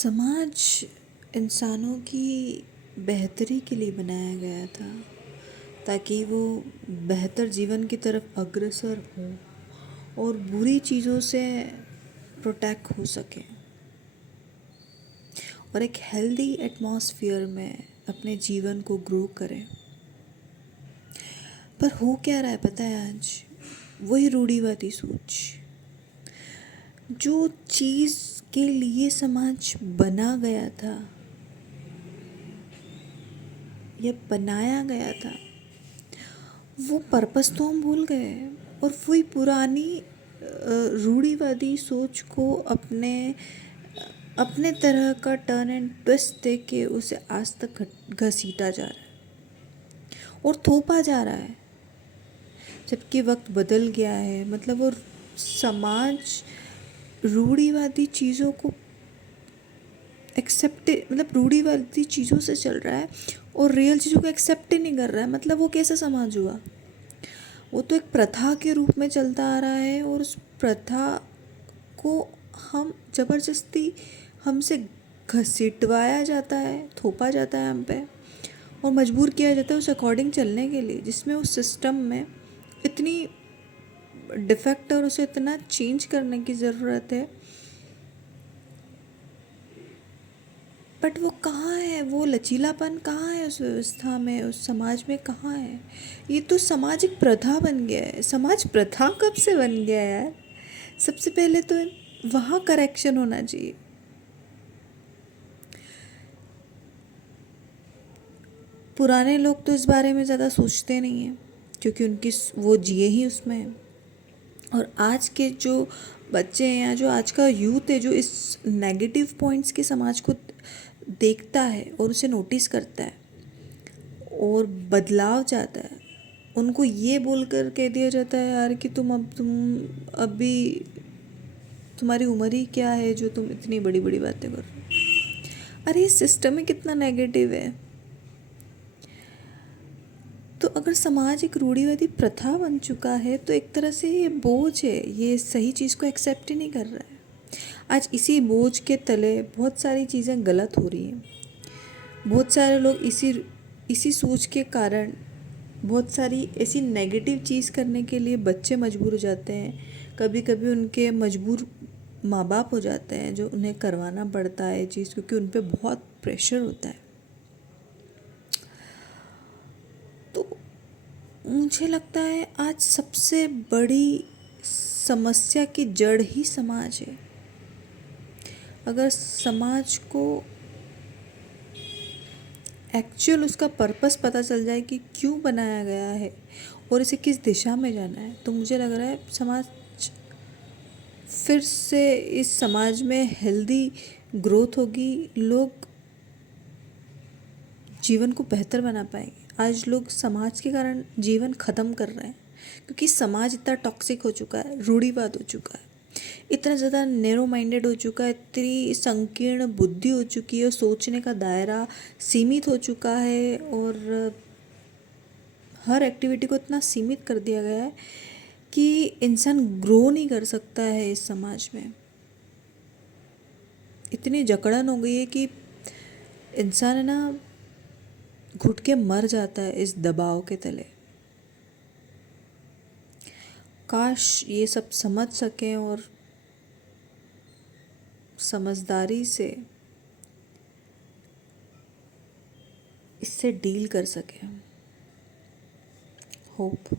समाज इंसानों की बेहतरी के लिए बनाया गया था ताकि वो बेहतर जीवन की तरफ अग्रसर हो और बुरी चीज़ों से प्रोटेक्ट हो सके और एक हेल्दी एटमॉस्फेयर में अपने जीवन को ग्रो करें। पर हो क्या रहा है पता है, आज वही रूढ़िवादी सोच, जो चीज़ के लिए समाज बना गया था या बनाया गया था, वो पर्पस तो हम भूल गए और वही पुरानी रूढ़िवादी सोच को अपने अपने तरह का टर्न एंड ट्विस्ट दे के उसे आज तक घसीटा जा रहा है और थोपा जा रहा है। जबकि वक्त बदल गया है, मतलब वो समाज रूढ़िवादी चीज़ों को एक्सेप्ट, मतलब रूढ़िवादी चीज़ों से चल रहा है और रियल चीज़ों को एक्सेप्ट ही नहीं कर रहा है। मतलब वो कैसा समाज हुआ? वो तो एक प्रथा के रूप में चलता आ रहा है और उस प्रथा को हम ज़बरदस्ती हमसे घसीटवाया जाता है, थोपा जाता है हम पे और मजबूर किया जाता है उस अकॉर्डिंग चलने के लिए, जिसमें उस सिस्टम में इतनी डिफेक्ट और उसे इतना चेंज करने की ज़रूरत है। बट वो कहाँ है? वो लचीलापन कहाँ है? उस व्यवस्था में, उस समाज में कहाँ है? ये तो समाज एक प्रथा बन गया है। समाज प्रथा कब से बन गया है यार? सबसे पहले तो वहाँ करेक्शन होना चाहिए। पुराने लोग तो इस बारे में ज़्यादा सोचते नहीं हैं क्योंकि उनकी वो जिए ही उसमें है। और आज के जो बच्चे हैं या जो आज का यूथ है, जो इस नेगेटिव पॉइंट्स के समाज को देखता है और उसे नोटिस करता है और बदलाव चाहता है, उनको ये बोलकर कह दिया जाता है यार कि तुम अभी तुम्हारी उम्र ही क्या है जो तुम इतनी बड़ी बड़ी बातें कर रहे हो। अरे इस सिस्टम में कितना नेगेटिव है। तो अगर समाज एक रूढ़िवादी प्रथा बन चुका है तो एक तरह से ये बोझ है, ये सही चीज़ को एक्सेप्ट ही नहीं कर रहा है। आज इसी बोझ के तले बहुत सारी चीज़ें गलत हो रही हैं। बहुत सारे लोग इसी सोच के कारण बहुत सारी ऐसी नेगेटिव चीज़ करने के लिए बच्चे मजबूर हो जाते हैं। कभी कभी उनके मजबूर माँ बाप हो जाते हैं जो उन्हें करवाना पड़ता है चीज़, क्योंकि उन पर बहुत प्रेशर होता है। तो मुझे लगता है आज सबसे बड़ी समस्या की जड़ ही समाज है। अगर समाज को एक्चुअल उसका पर्पस पता चल जाए कि क्यों बनाया गया है और इसे किस दिशा में जाना है, तो मुझे लग रहा है समाज फिर से, इस समाज में हेल्दी ग्रोथ होगी, लोग जीवन को बेहतर बना पाएंगे। आज लोग समाज के कारण जीवन ख़त्म कर रहे हैं क्योंकि समाज इतना टॉक्सिक हो चुका है, रूढ़िवाद हो चुका है, इतना ज़्यादा नैरो माइंडेड हो चुका है, इतनी संकीर्ण बुद्धि हो चुकी है, सोचने का दायरा सीमित हो चुका है और हर एक्टिविटी को इतना सीमित कर दिया गया है कि इंसान ग्रो नहीं कर सकता है। इस समाज में इतनी जकड़न हो गई है कि इंसान है ना घुट के मर जाता है इस दबाव के तले। काश ये सब समझ सकें और समझदारी से इससे डील कर सकें। होप